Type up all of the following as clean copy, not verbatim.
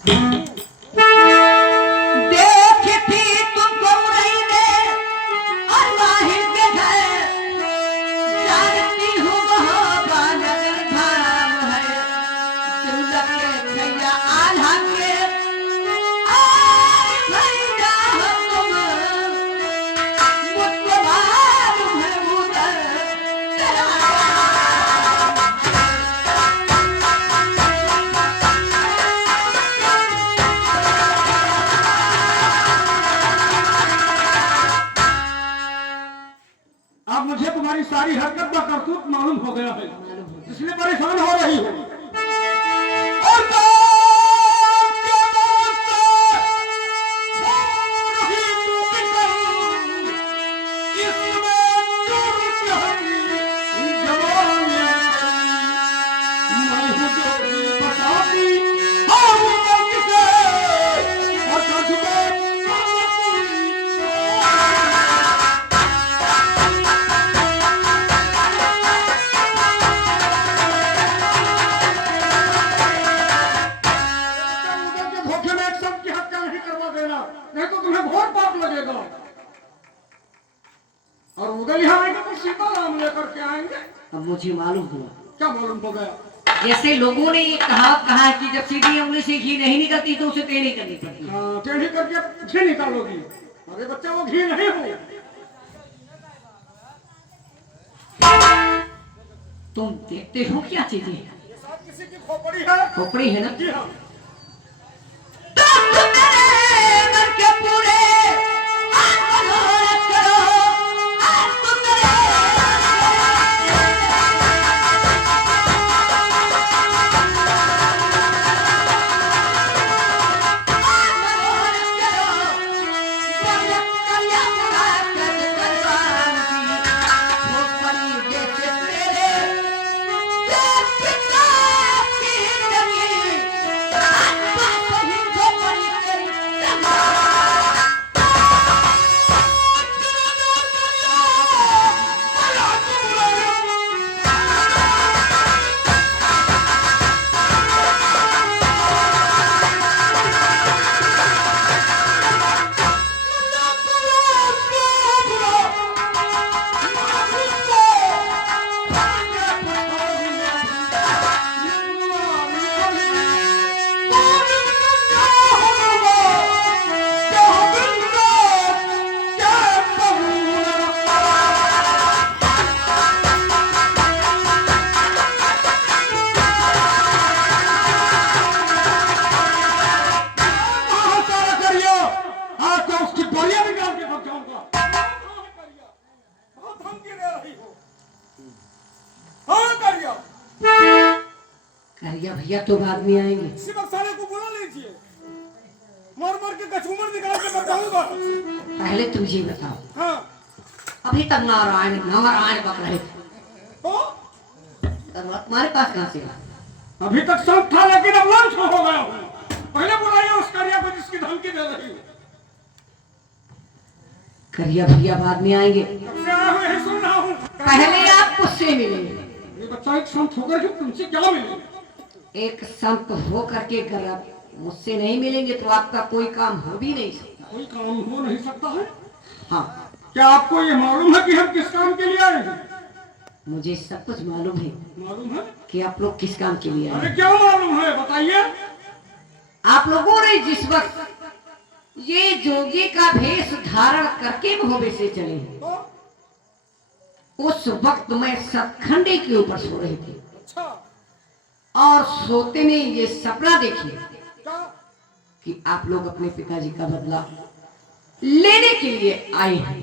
देखती तुमको नहीं दे और माहिर के घर जानती हूँ वह नगर धाम है चुंदक के छैया आल्हा के आए भैया हो तुम मुझको मालूम है उधर तेरा अब मुझे तुम्हारी सारी हरकत का करतूत मालूम हो गया है, इसलिए परेशान हो रही हो। और बाप के वास्ते नहीं तू बिकल, इसमें चूर चढ़ी जवानी। मैं हूँ जोगी बताती, और किसे और कजुबे धोखे में एक शब्द की हत्या नहीं करवा देना, नहीं तो तुम्हें घोर पाप लगेगा। और उधर यहाँ आएंगे तो सीताराम लेकर के आएंगे। अब मुझे मालूम हुआ, क्या मालूम हो गया? जैसे लोगों ने ये कहा कि जब सीधी उंगली से घी नहीं निकलती तो उसे टेढ़ी करनी पड़ती है। हाँ, टेढ़ी करके घी निकालोगी। अरे बच्चा वो घी नहीं हो। तुम देखते हो क्या चीजें? ये सब किसी की खोपड़ी है। खोपड़ी है ना? जी हाँ। तुम मेरे मन के पूरे मनोरथ करो तुम मेरे मनोरथ करो जब कल्याण कर करवान की खोपड़ी जैसे तेरे पिता की जमी आत्मा सही खोपड़ी तेरी करिया भैया तो बाद में आएंगे। इसी वक्त साले को बुला लीजिए, मार मार के कचूमर निकाल के बताऊंगा। पहले तुम ये बताओ, हाँ, अभी तक नारायण नारायण बक रहे थे, तो तुम्हारे पास कहाँ से? अभी तक सब था, लेकिन अब लंच हो गया हूँ। पहले बुलाइए उस करिया को जिसकी धमकी दे रही है। करिया भैया बाद में आएंगे, कब से आया हूँ यही सुन रहा हूँ। पहले आप मुझसे मिलेंगे। ये बच्चा एक संत होकर के तुमसे क्या मिलेगा? एक संत हो करके अगर आप मुझसे नहीं मिलेंगे तो आपका कोई काम हो भी नहीं सकता। कोई काम हो नहीं सकता है। हाँ, क्या आपको ये मालूम है कि हम किस काम के लिए आए हैं? मुझे सब कुछ मालूम है मालूम है? कि आप लोग किस काम के लिए आए अरे हैं। क्या मालूम है, बताइए। आप लोगों ने जिस वक्त ये जोगी का भेष धारण करके भोबे से चले हैं, तो उस वक्त मैं सतखंडे के ऊपर सो रही थी अच्छा, और सोते में ये सपना देखिए क्या? कि आप लोग अपने पिताजी का बदला लेने के लिए आए हैं।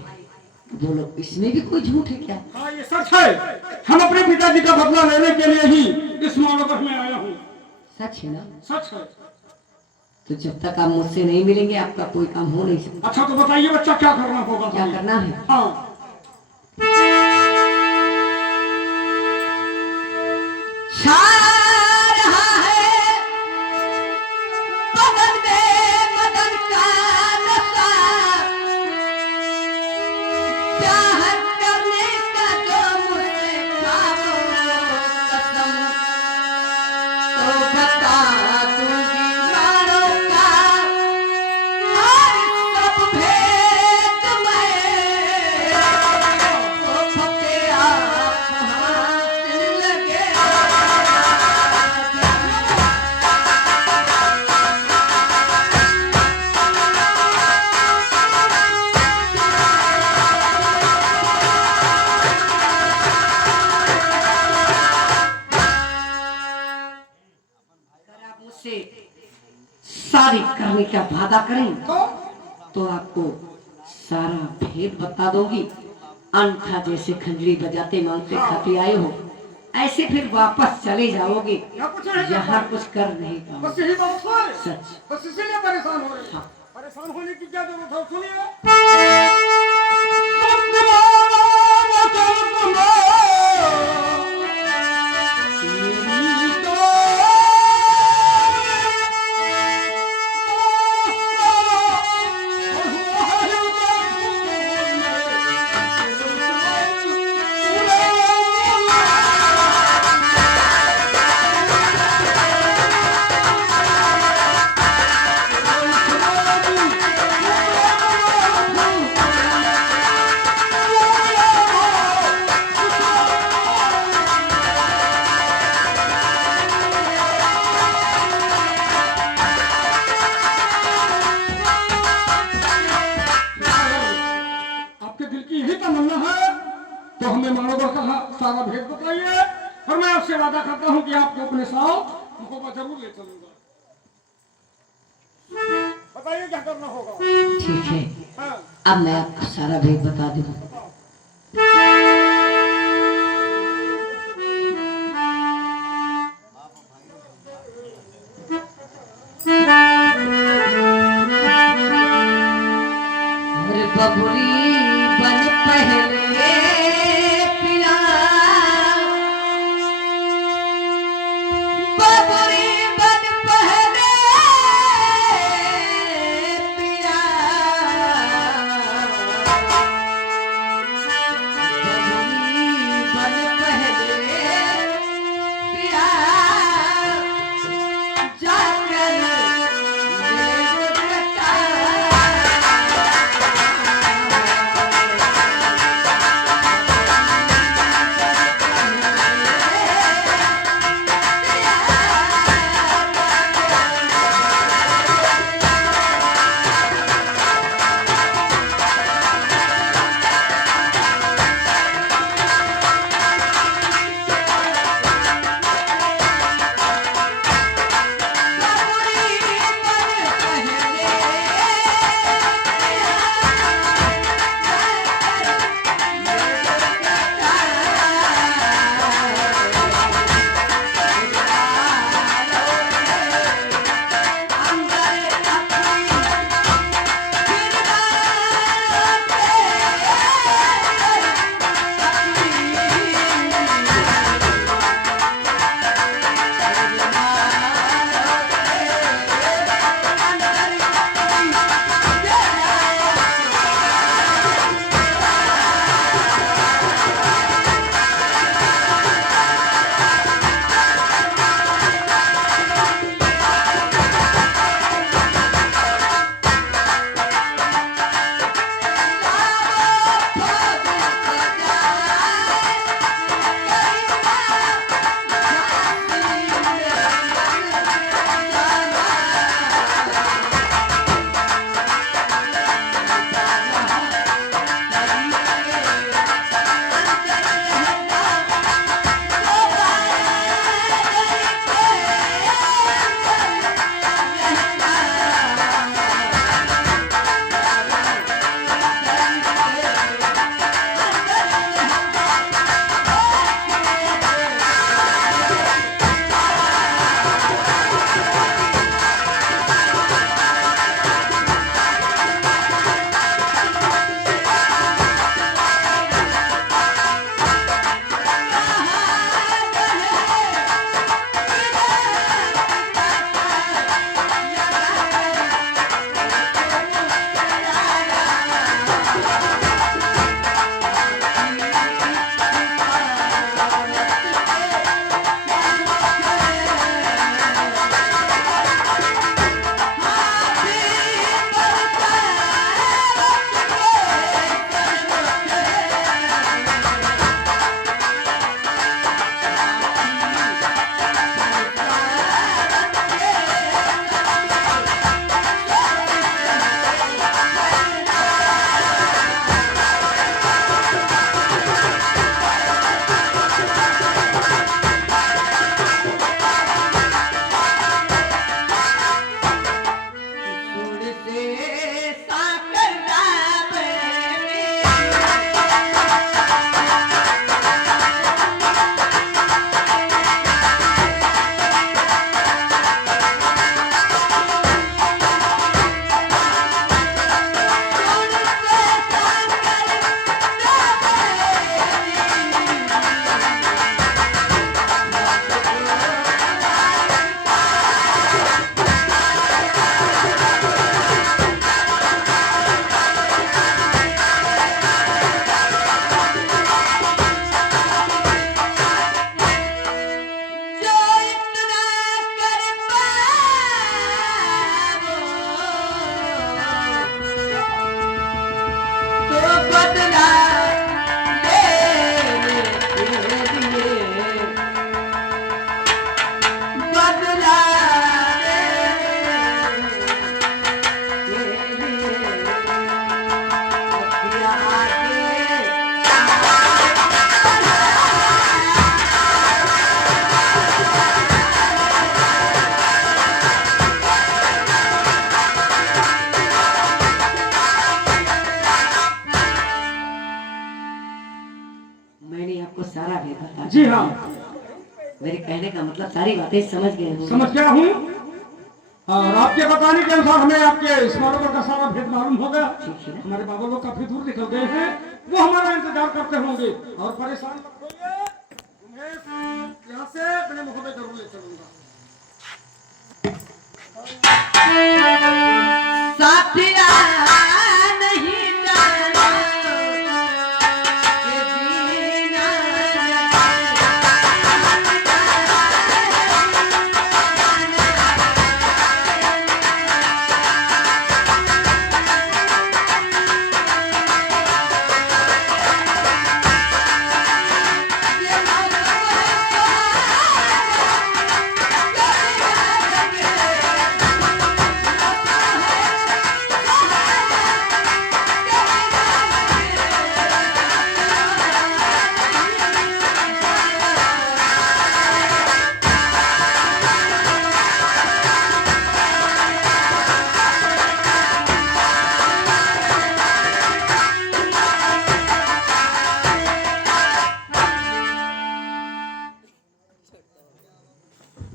बोलो, इसमें भी कोई झूठ है क्या? हाँ, ये सच है। हम अपने पिताजी का बदला लेने के लिए ही इस मानव में आया हूँ। सच है ना? सच है। तो जब तक आप मुझसे नहीं मिलेंगे आपका कोई काम हो नहीं सकता। अच्छा, तो बताइए बच्चा क्या करना होगा? क्या करना है? हाँ, छा रहा है बदन में मदन का नशा, चाहत करने का जो मुझसे खाओ कसम, तो बता दूंगी मानो शादी करने का वादा करें तो तो आपको सारा भेद बता दूंगी। अंगूठा जैसे खंजरी बजाते मांगते खाते आए हो, ऐसे फिर वापस चले जाओगे। यहाँ कुछ नहीं यहाँ कर कुछ कर नहीं बस पाओगे। यही बात है। सच। बस इसीलिए परेशान हो रहे हैं। हाँ। परेशान होने की क्या जरूरत है? सुनिए। आपके दिल की यही तमन्ना है तो हमें मानोवर का सारा भेद बताइए और मैं आपसे वादा करता हूं कि आपको अपने साथ महोबा जरूर ले चलूंगा। बताइए क्या करना होगा? ठीक है, हाँ। अब मैं आपको सारा भेद बता दूंगा। और बबुरी बन पहले पिया, बबुरी बन पहले पिया, बबुरी बन पहले पिया, जाकर मेरे कटा बात जी हाँ। मेरे कहने का मतलब सारी बातें समझ गए होंगे। समझ गया हूँ। और आपके बताने के अनुसार हमें आपके स्मारकों का सारा भेद मालूम हो गया। ठीक है ना? हमारे बाबा लोग काफी दूर निकल गए हैं, वो हमारा इंतजार करते होंगे। और परेशान मत होइए, तुम्हें यहाँ से अपने मुँह में जरूर ले चलूंगा। साथिया नहीं जाना के जीना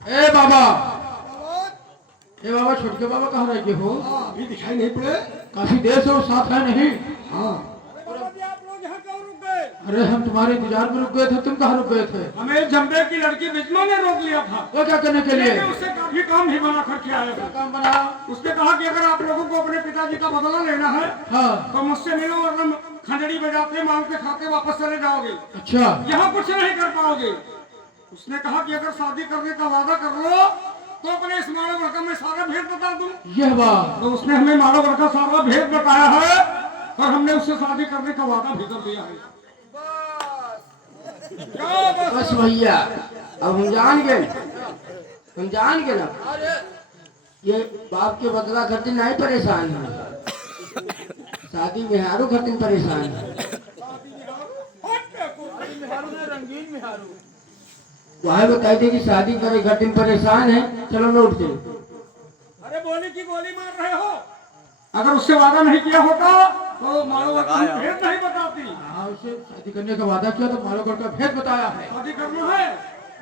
ए बाबा, ए बाबा, छोटके बाबा कहाँ रह गए हो? अभी दिखाई नहीं पड़े। काफी देर से वो साथ है नहीं। हाँ। आप लोग यहाँ क्यों रुक गए? अरे हम तुम्हारे इंतजार में रुक गए थे, तुम कहाँ रुक गए थे? हमें जम्बे की लड़की बिस्मा ने रोक लिया था। वो क्या करने के लिए? लेकिन उससे काफी काम ही बना करके आया क्या था। काम बना? उसने कहा कि अगर आप लोगों को अपने पिताजी का बदला लेना है हाँ। तो मुझसे मिलो, वरना खंजड़ी बजाते मांगते खाते वापस चले जाओगे, अच्छा। यहाँ कुछ नहीं कर पाओगे। उसने कहा कि अगर शादी करने का वादा कर लो तो अपने इस मानव वर्ग में सारा भेद बता दूं। यह बात। तो उसने हमें मानव वर्ग का सारा भेद बताया है और हमने उससे शादी करने का वादा भी कर दिया है। बस भैया, अब हम जान गए, हम जान गए ना। ये बाप के बदला खातिर नहीं परेशान है, शादी बिहारू खातिर परेशान है। वह बताई थी कि शादी करे खातिर परेशान है, चलो लौट चलो। अरे बोली की गोली मार रहे हो? अगर उससे वादा नहीं किया होता तो मानव वर्ग का भेद नहीं बताती। हाँ, उससे शादी करने का वादा किया तो मालोगढ़ का भेद बताया है। शादी करना है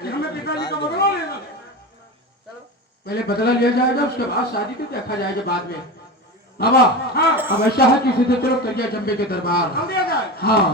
कि हमें पिताजी का बदला लेना है। पहले बदला लिया जाएगा, उसके बाद शादी को देखा जाएगा बाद में। बाबा, हाँ। अब ऐसा है कि सीधे चलो करिया जम्बे के दरबार। चल दिया जाए। हाँ।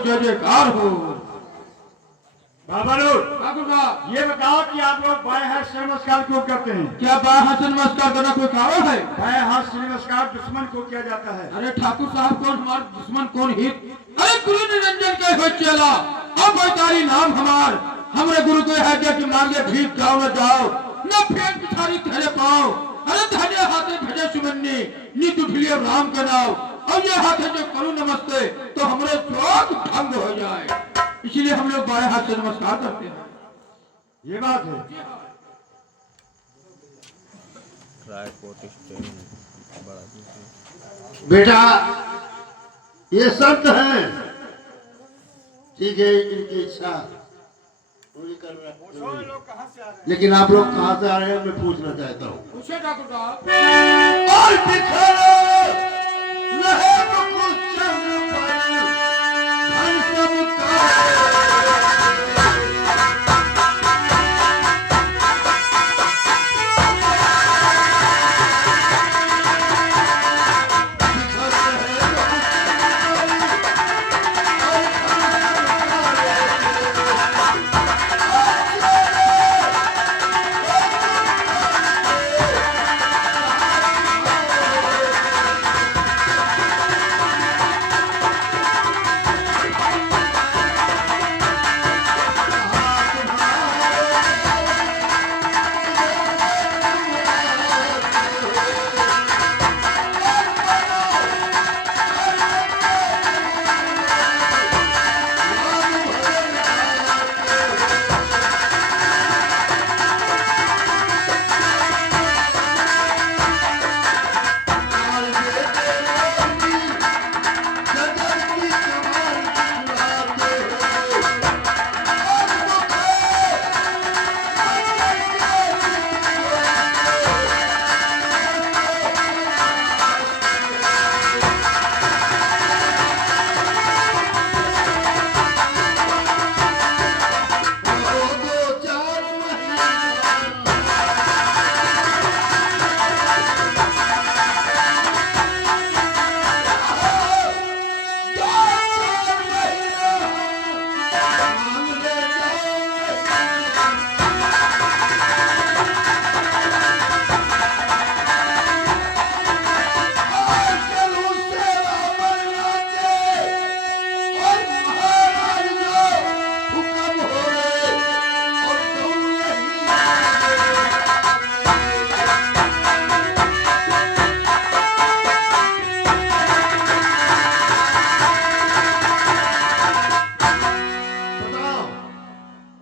जय जयकार हो। बाबा लोग ठाकुर साहब, ये बताओ कि आप लोग बाएं हाथ से नमस्कार क्यों करते हैं? क्या बाएं हाथ से नमस्कार करना कोई कारण है? बाएं हाथ से नमस्कार दुश्मन को किया जाता है। अरे ठाकुर साहब, कौन हमारे दुश्मन कौन हित? अरे गुरु निरंजन के हो चला, अब तारी नाम हमार। हमरे गुरु को है कि मांगे भीख जाओ न जाओ, न फेर पिछाड़ी तेरे पाओ। अरे धन्य हाथे भजे सुमन्नी नीत उठलिए राम का नाम और ये हाथे जो करूं नमस्ते तो हमारे चौक भंग हो जाए, इसलिए हम लोग बाएं हाथ से नमस्कार करते हैं। ये बात है। बेटा ये शर्त है, ठीक है, इनकी इच्छा पूरी कर रहा है। लेकिन आप लोग कहाँ से आ रहे हैं मैं पूछना चाहता हूँ। पूछे ठाकुर साहब। और बिखरे रहे मुकुट चंद्र पर, धन सब का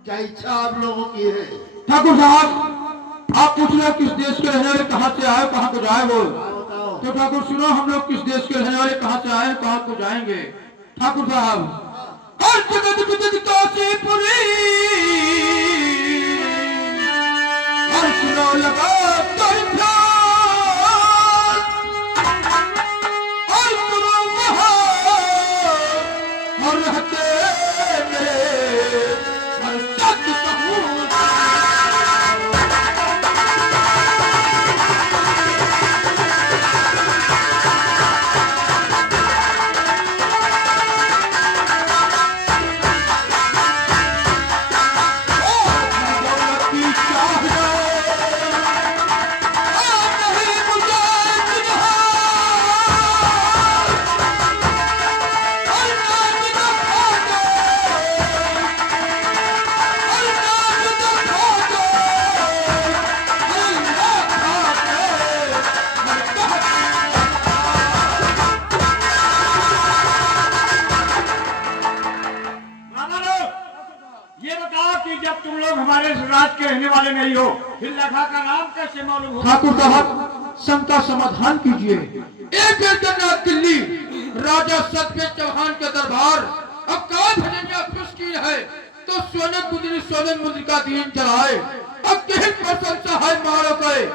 क्या इच्छा आप लोगों की है? ठाकुर साहब आप पूछ रहे हो किस देश के रहने वाले कहाँ से आए कहाँ को जाए बोल। बताओ। तो ठाकुर सुनो हम लोग किस देश के रहने वाले कहाँ से आए कहाँ को जाएंगे। ठाकुर साहब हर जगत विदित काशीपुरी हर सुनो लगा कर ध्यान हर सुनो वहाँ और रहते मेरे हर सत्य कहूँ ये बताओ कि जब तुम लोग हमारे राज के रहने वाले नहीं हो फिर लखा का नाम कैसे मालूम हो? ठाकुर साहब शंका समाधान कीजिए। एक जगन्नाथ दिल्ली राजा सतवेद चौहान के दरबार अब का भजनिया खुशकी है तो सोने मुद्रिका दीन चढ़ाए अब किन प्रशंसा है मारो गए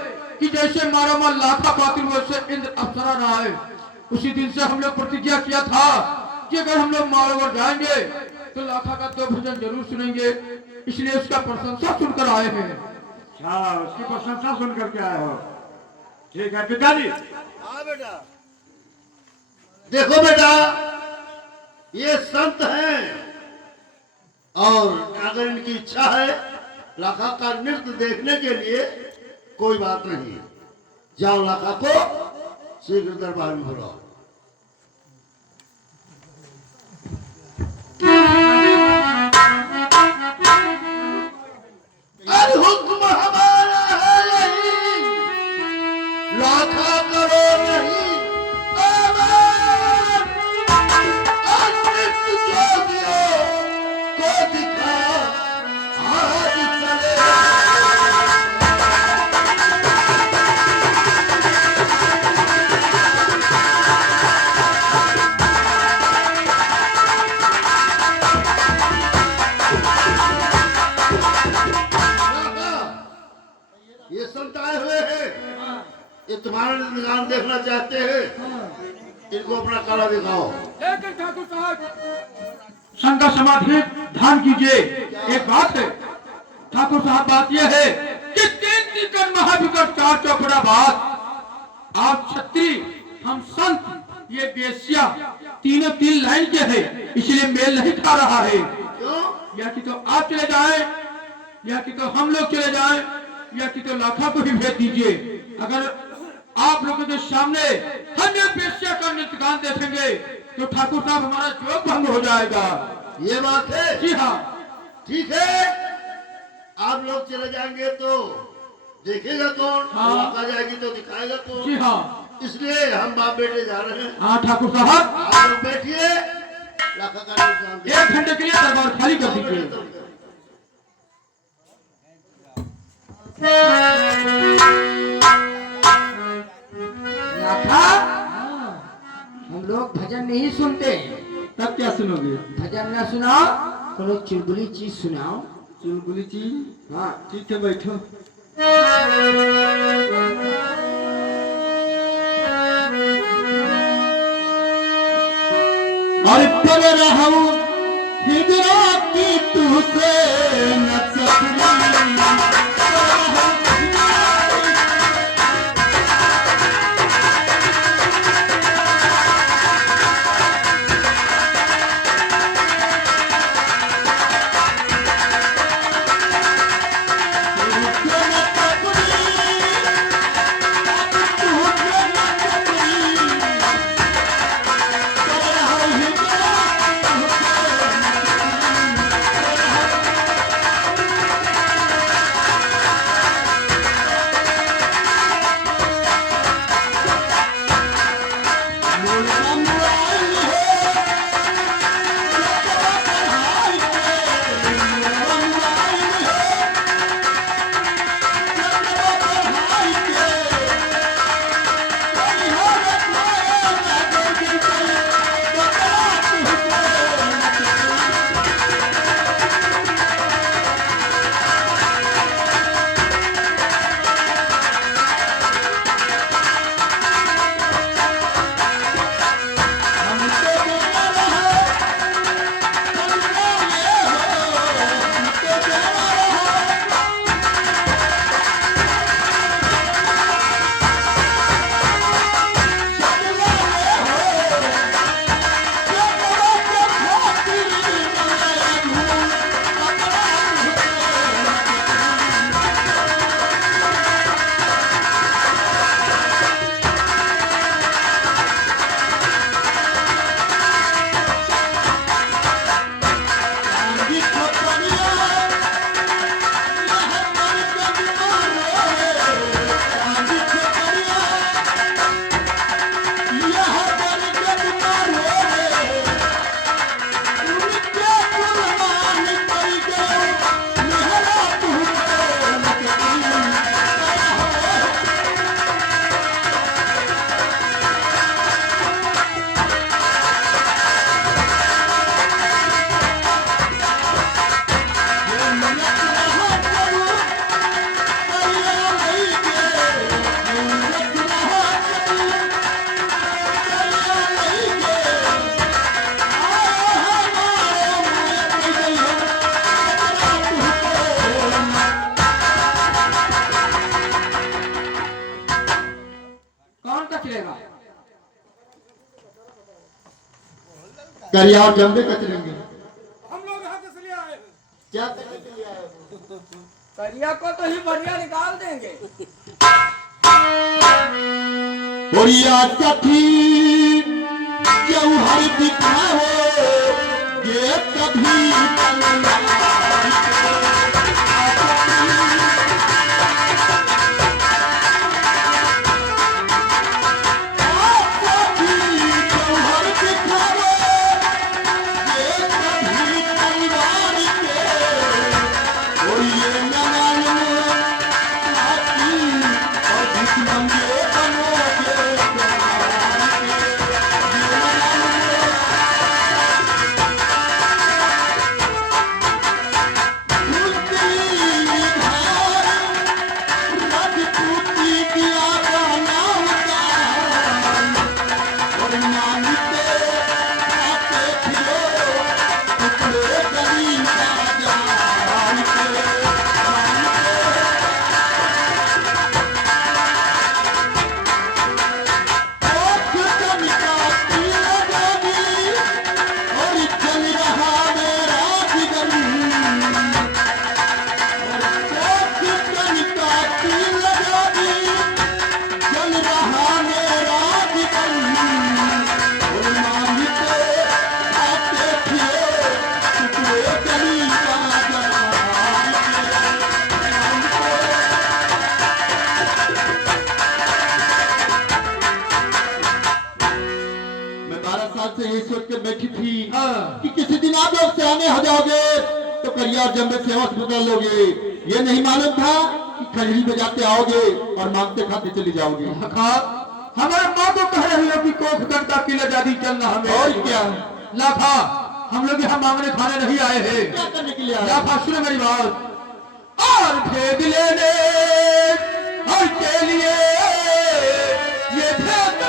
कि जैसे मारा मार लाखा कातिल वैसे इंद्र अप्सरा न आए। उसी दिन से हम लोग प्रतिज्ञा किया था कि अगर हम लोग मारोवर जाएंगे तो लाखा का तो भजन जरूर सुनेंगे, इसलिए उसका प्रशंसा सुनकर आए हैं। अच्छा उसकी प्रशंसा सुन करके आए हो, ठीक है पिताजी। हाँ बेटा, देखो बेटा ये संत हैं और अगर इनकी इच्छा है लाखा का नृत्य देखने के लिए कोई बात नहीं, जाओ लाखा को शीघ्र दरबार में बुलाओ। हुक्म हमारा है यही ये तुम्हारा निगान देखना चाहते हैं, इनको अपना कला दिखाओ। लेकिन ठाकुर साहब शंकर समाधि ध्यान कीजिए। एक बात है ठाकुर साहब, बात यह है कि 3 निकट महाविकट 4 चौपड़ा बात, आप क्षत्रिय हम संत, ये बेसिया तीनों 3 लाइन के है, इसलिए मेल नहीं खा रहा है। क्यों? या कि तो आप चले जाएं, या कि तो हम लोग चले जाएं, या कि तो लाखा को ही भेज दीजिए। अगर आप लोगों के सामने हम ये बेसिया का नृत्यगान देखेंगे तो ठाकुर साहब हमारा जोग भंग हो जाएगा। ये बात है? जी हाँ। ठीक है, आप लोग चले जाएंगे तो देखेगा कौन? हाँ। लाखा जाएगी तो दिखाएगा कौन? जी हाँ। इसलिए हम बाप बेटे जा रहे हैं। हाँ ठाकुर साहब, आप लोग बैठिए, लाखा का इंतजाम कीजिए। 1 घंटे के लिए दरबार खाली कर दीजिए। लाखा, हम लोग भजन नहीं सुनते। तब क्या सुनोगे? भजन ना सुनाओ, कोनो चुलबुली चीज सुनाओ। चुलबुली चीज? हाँ, ठीक है, बैठो। और पर रहूं हिजरा की तुझसे न सकूं। करिया और जम्बे कचरेंगे। हम लोग यहाँ से ले आए। क्या करने के लिए आए हो? करिया को तो ही बढ़िया निकाल देंगे। बोरिया सखी जौहर दिखाओ ये कभी माधव से आने हो जाओगे तो करिया और जम्बे से वक्त बदल लोगे। ये नहीं मालूम था कि खजड़ी बजाते आओगे और मांगते खाते चले जाओगे। हमारे माँ तो कह रही हो कि कोखगढ़ का किला जादी चलना हमें। और क्या लाखा, हम लोग यहाँ मांगने खाने नहीं आए हैं, क्या करने के लिए आए? लाखा सुनो मेरी बात। और भेद लेने और के लिए ये भेद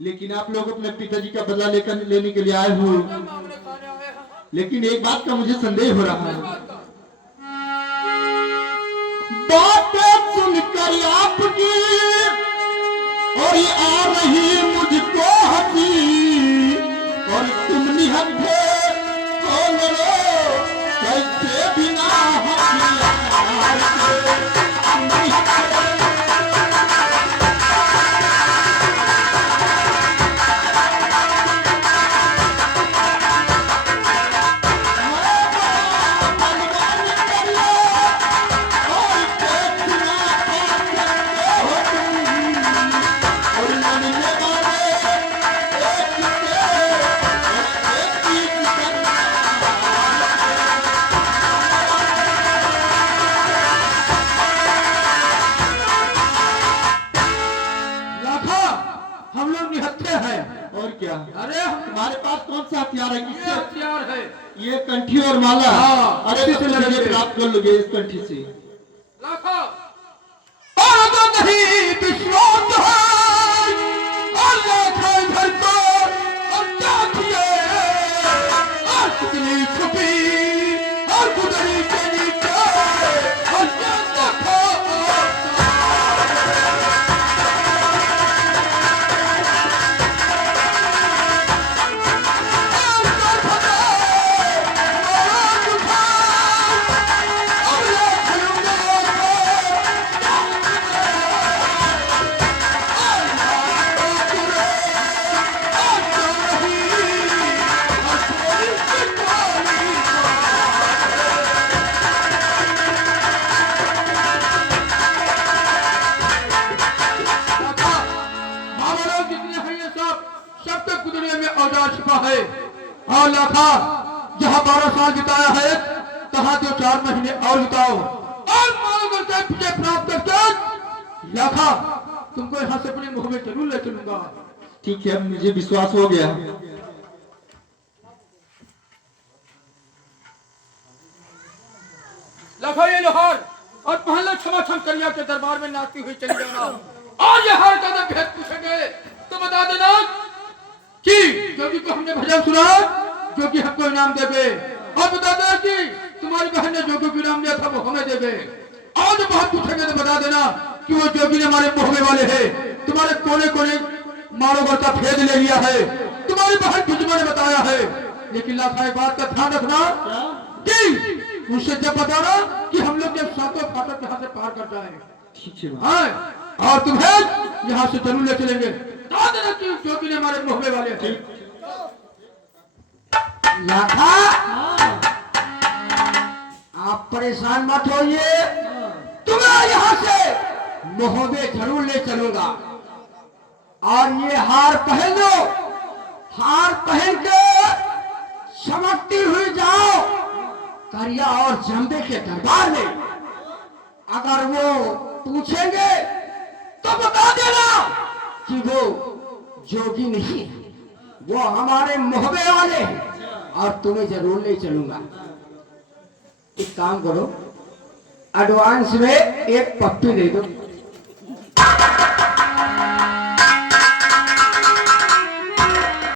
लेकिन आप लोग अपने पिताजी का बदला लेने के लिए आए हो। लेकिन एक बात का मुझे संदेह हो रहा है। बातें सुनकर आपकी और ये आ रही मुझको हंसी, और तुम निहत्थे हो लड़ो कैसे बिना हथियार के। अरे हमारे पास कौन सा हथियार है? किससे हथियार है? ये कंठी और माला। हाँ, अरे से लड़के प्राप्त कर लोगे इस कंठी से। लाखा और नहीं विश्वास है और लाखा घर को और जातिए और कितनी छुपी और गुदरी के नीचे और देखो है। और लाखा जहाँ 12 साल बिताया है तहाँ 2-4 महीने और बिताओ और मानों के पीछे प्राप्त करके लाखा तुमको यहाँ से अपने मुंह में जरूर ले चलूंगा। ठीक है, मुझे विश्वास हो गया। लाखा ये लोहार और पहले क्षमा क्षम करिया के दरबार में नाचती हुई चली जाना और ये हर कदम भेद पूछेंगे तो बता देना कि जोगी को हमने भजन सुना, जोगी हमको इनाम देवे और बता देना कि तुम्हारी बहन ने जोगी को इनाम दिया था वो हमें देवे। और बहुत पूछेंगे तो बता देना कि वो जोगी ने हमारे मुहमे वाले है, तुम्हारे कोने कोने मारोगर का भेद ले लिया है, तुम्हारी बहन भुजमा ने बताया है। लेकिन लाखा एक बात का ध्यान रखना कि उनसे जब बताना कि हम लोग जब सातों फाटक यहाँ से पार कर जाए, ठीक है हाँ, और तुम्हें यहाँ से जरूर ले चलेंगे। जोगी ने हमारे मुहमे वाले थे। लाखा आप परेशान मत होइए, तुम्हें यहाँ से मुहमे जरूर ले चलूंगा। और ये हार पहन लो, हार पहन के समझती हुई जाओ करिया और जंबे के दरबार में। अगर वो पूछेंगे तो बता देना कि वो जोगी नहीं, वो हमारे मोहबे वाले हैं और तुम्हें जरूर ले चलूंगा। एक काम करो, एडवांस में एक पप्पी दे दो।